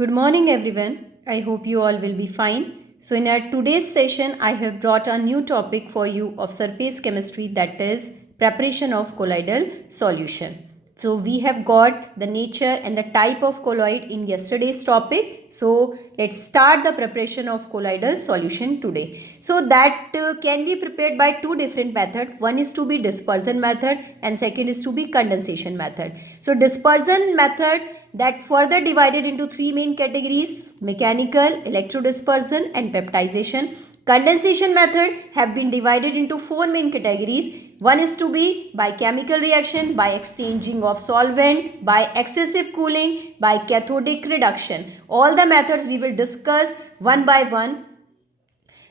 Good morning, everyone. I hope you all will be fine. So, in our today's session, I have brought a new topic for you of surface chemistry, that is preparation of colloidal solution. So, we have got the nature and the type of colloid in yesterday's topic. So, let's start the preparation of colloidal solution today. So, that can be prepared by two different methods. One is to be dispersion method and second is to be condensation method. So, dispersion method that further divided into three main categories: mechanical, electrodispersion and peptization. Condensation method have been divided into four main categories. One is to be by chemical reaction, by exchanging of solvent, by excessive cooling, by cathodic reduction. All the methods we will discuss one by one.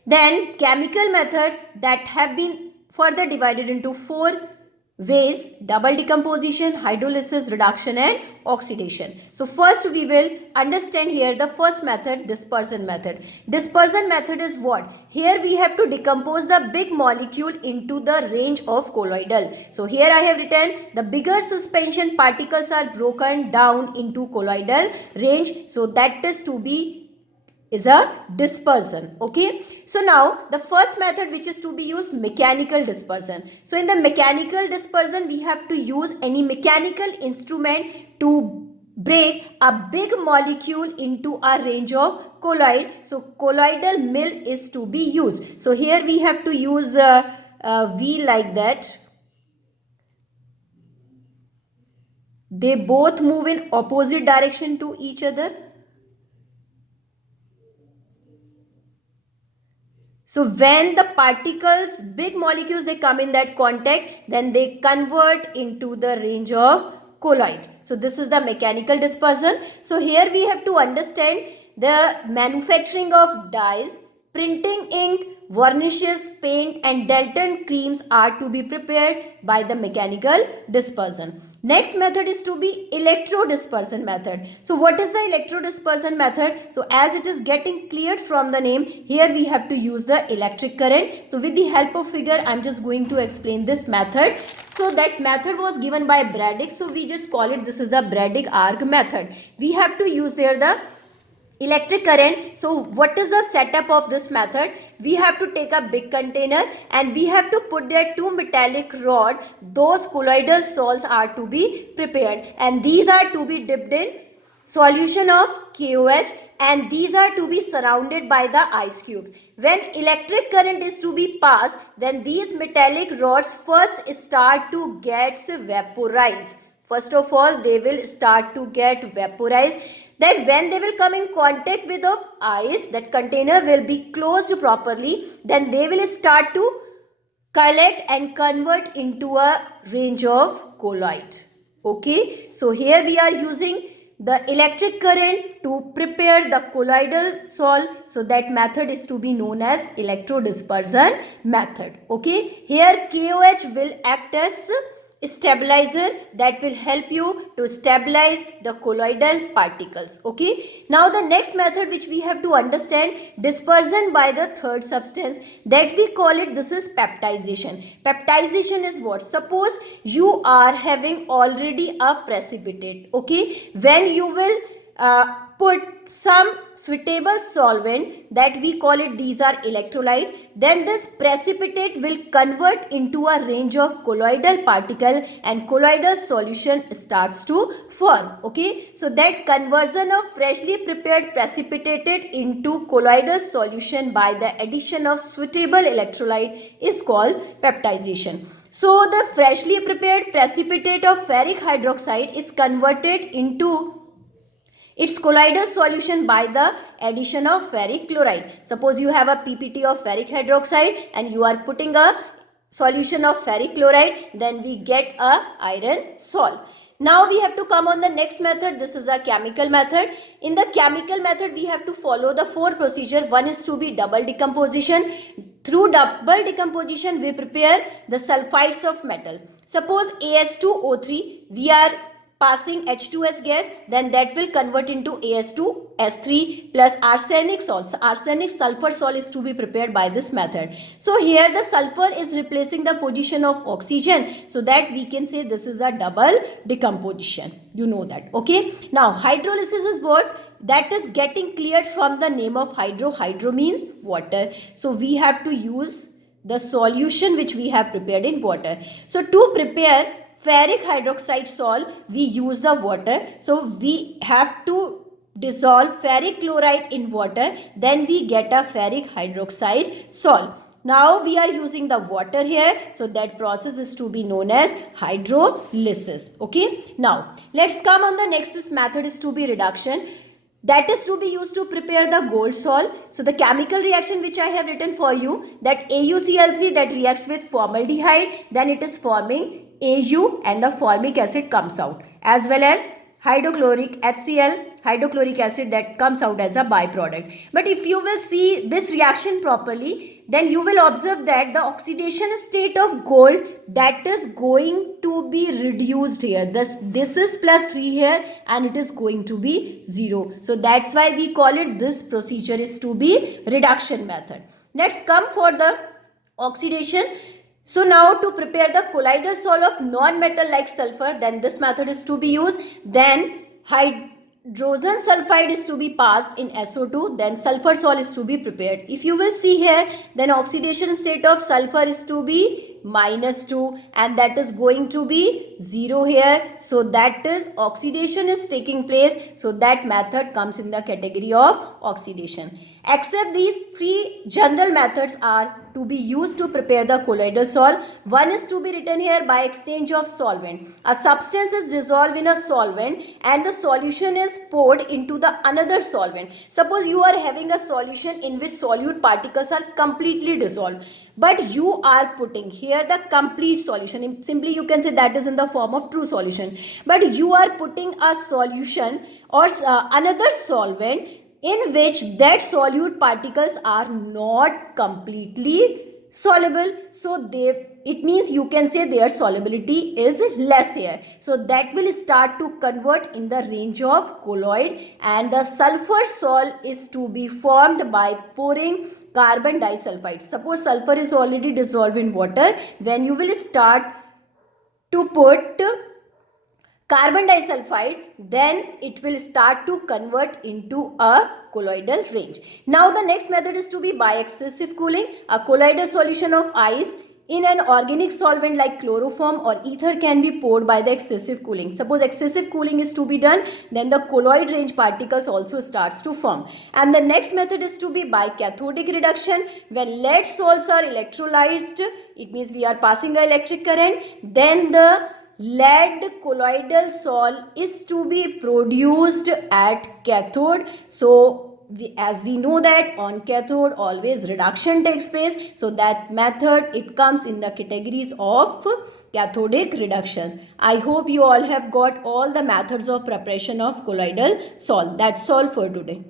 Then chemical method that have been further divided into four ways: double decomposition, hydrolysis, reduction and oxidation. So first we will understand here the first method, dispersion method. Dispersion method is what? Here we have to decompose the big molecule into the range of colloidal. So here I have written the bigger suspension particles are broken down into colloidal range. So that is a dispersion. Okay, so now the first method which is to be used, mechanical dispersion. So in the mechanical dispersion we have to use any mechanical instrument to break a big molecule into a range of colloid. So colloidal mill is to be used. So here we have to use a wheel like that. They both move in opposite direction to each other. So when the particles, big molecules, they come in that contact, then they convert into the range of colloid. So this is the mechanical dispersion. So here we have to understand the manufacturing of dyes, printing ink, varnishes, paint and Dalton creams are to be prepared by the mechanical dispersion. Next method is to be electrodispersion method. So what is the electrodispersion method? So as it is getting cleared from the name, here we have to use the electric current. So with the help of figure, I'm just going to explain this method. So that method was given by Bragg. So we just call it, this is the Bragg-Arg method. We have to use there the electric current. So what is the setup of this method? We have to take a big container and we have to put there two metallic rod. Those colloidal salts are to be prepared and these are to be dipped in solution of KOH and these are to be surrounded by the ice cubes. When electric current is to be passed, then these metallic rods first start to get vaporized. First of all, they will start to get vaporized. Then when they will come in contact with of ice, that container will be closed properly. Then they will start to collect and convert into a range of colloid. Okay, so here we are using the electric current to prepare the colloidal salt. So that method is to be known as electrodispersion method. Okay, here KOH will act as stabilizer that will help you to stabilize the colloidal particles. Okay, now the next method which we have to understand, dispersion by the third substance, that we call it, this is peptization. Peptization is what? Suppose you are having already a precipitate. Okay, when you will put some suitable solvent, that we call it, these are electrolyte, then this precipitate will convert into a range of colloidal particle and colloidal solution starts to form. Okay, so that conversion of freshly prepared precipitated into colloidal solution by the addition of suitable electrolyte is called peptization. So the freshly prepared precipitate of ferric hydroxide is converted into its colloidal solution by the addition of ferric chloride. Suppose you have a PPT of ferric hydroxide and you are putting a solution of ferric chloride, then we get a iron salt. Now we have to come on the next method. This is a chemical method. In the chemical method, we have to follow the four procedure. One is to be double decomposition. Through double decomposition, we prepare the sulfides of metal. Suppose AS2O3, we are passing H2S gas, then that will convert into AS2S3 plus arsenic salt. Arsenic sulfur salt is to be prepared by this method. So here the sulfur is replacing the position of oxygen, so that we can say this is a double decomposition. You know that. Okay. Now hydrolysis is what? That is getting cleared from the name of hydro. Hydro means water. So we have to use the solution which we have prepared in water. So to prepare ferric hydroxide salt, we use the water. So we have to dissolve ferric chloride in water, then we get a ferric hydroxide salt. Now we are using the water here, so that process is to be known as hydrolysis. Okay. Now let's come on the next method is to be reduction. That is to be used to prepare the gold salt. So the chemical reaction which I have written for you, that AuCl3 that reacts with formaldehyde, then it is forming Au and the formic acid comes out, as well as hydrochloric HCl, hydrochloric acid that comes out as a byproduct. But if you will see this reaction properly, then you will observe that the oxidation state of gold, that is going to be reduced here. This is plus 3 here and it is going to be 0. So that's why we call it, this procedure is to be reduction method. Let's come for the oxidation. So now to prepare the colloidal salt of non-metal like sulfur, then this method is to be used. Then hydrogen sulfide is to be passed in SO2, then sulfur salt is to be prepared. If you will see here, then oxidation state of sulfur is to be -2 and that is going to be 0 here. So that is oxidation is taking place. So that method comes in the category of oxidation. Except these three general methods are to be used to prepare the colloidal salt. One is to be written here by exchange of solvent. A substance is dissolved in a solvent and the solution is poured into the another solvent. Suppose you are having a solution in which solute particles are completely dissolved, but you are putting here the complete solution. Simply you can say that is in the form of true solution. But you are putting a solution or another solvent in which that solute particles are not completely soluble. So it means you can say their solubility is less here. So that will start to convert in the range of colloid, and the sulfur salt is to be formed by pouring carbon disulfide. Suppose sulfur is already dissolved in water. When you will start to put carbon disulfide, then it will start to convert into a colloidal range. Now the next method is to be by excessive cooling. A colloidal solution of ice in an organic solvent like chloroform or ether can be poured by the excessive cooling. Suppose excessive cooling is to be done, then the colloid range particles also starts to form. And the next method is to be by cathodic reduction. When lead salts are electrolyzed, it means we are passing an electric current, then the lead colloidal salt is to be produced at cathode. So as we know that on cathode always reduction takes place, so that method it comes in the categories of cathodic reduction. I hope you all have got all the methods of preparation of colloidal salt. That's all for today.